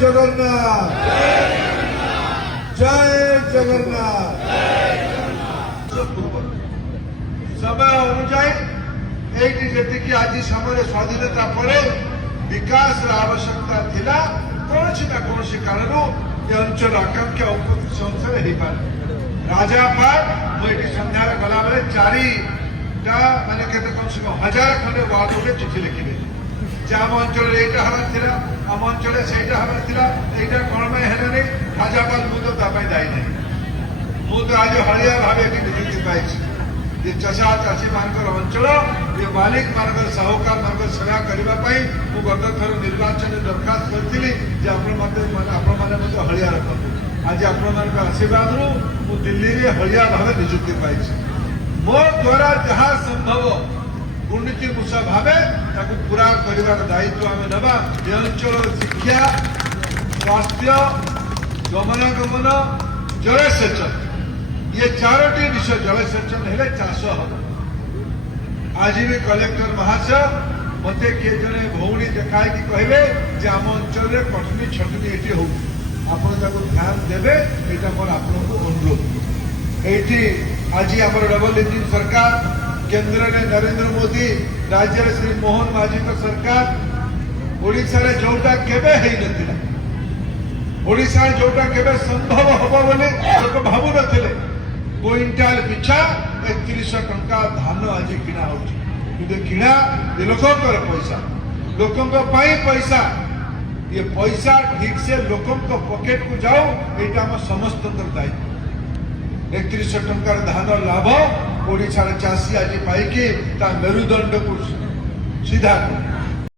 जगन्नाथ जय जगन्नाथ। समय अनुजाई ये आज समय स्वाधीनता पर विकास आवश्यकता थिला कौन ना कौन कारण ये अंचल आकांक्षा उपस्थित संस्थान हो पारे राजापाट मुझे सन्धार गला बेले चारिटा माने केते कम से कम 1000 खंडे वार्ड चिठी लिखिले जे आम अंचल एटा हबार थिला आम अंचल सेटा हबार थिला एटा कोन में हेले नै राजापाट मु तो ता पई दाई नै मु तो आज हरिया भाबे एटी नियुक्ति पाइछि ये चषा चाषी मानकर अंचल ये मालिक मानकर साहूकार मानकर सेवा करबा पई मु गत थर निर्वाचन दरखास्त करथिली जे आपण मते हरिया रखंतु आज आपण आशीर्वाद रु मु दिल्ली रे हरिया भाव नियुक्ति पाइछि मो द्वारा जहाँ संभव दुर्नीति मुसा भावे ताकू पूरा कर दायित्व आम नवा ये अंचल शिक्षा स्वास्थ्य गमनागमन जलसेचन ये चारोटी विषय जलसेचन हेले चाष हम आज भी कलेक्टर महाशय मते किए जने भौणी देखाई कि कहले जे आम अंचल रे कटनी छटनी एटी हो आपण ताको ध्यान देबे एटा मोर आपनको अनुरोध एटी आज आम डबल इंजिन सरकार केंद्र में नरेंद्र मोदी राज्य में श्री मोहन माझी सरकार ओडिशा रे जोटा केबे हेई नथिला ओडिशा जोटा केबे संभव हबो बोले लोक भाबु नथिले क्विंटाल पिछा 3100 टंका धान आज किना होची किंतु किना ये लोकंकर पैसा लोकंक पाई पैसा ये पैसा ठीक से लोकंक पॉकेट को जाओ एटा हम समस्त दायित्व 3100 टंकार धान लाभ ओडिशार चाषी आज पाई ता मेरुदंड को सीधा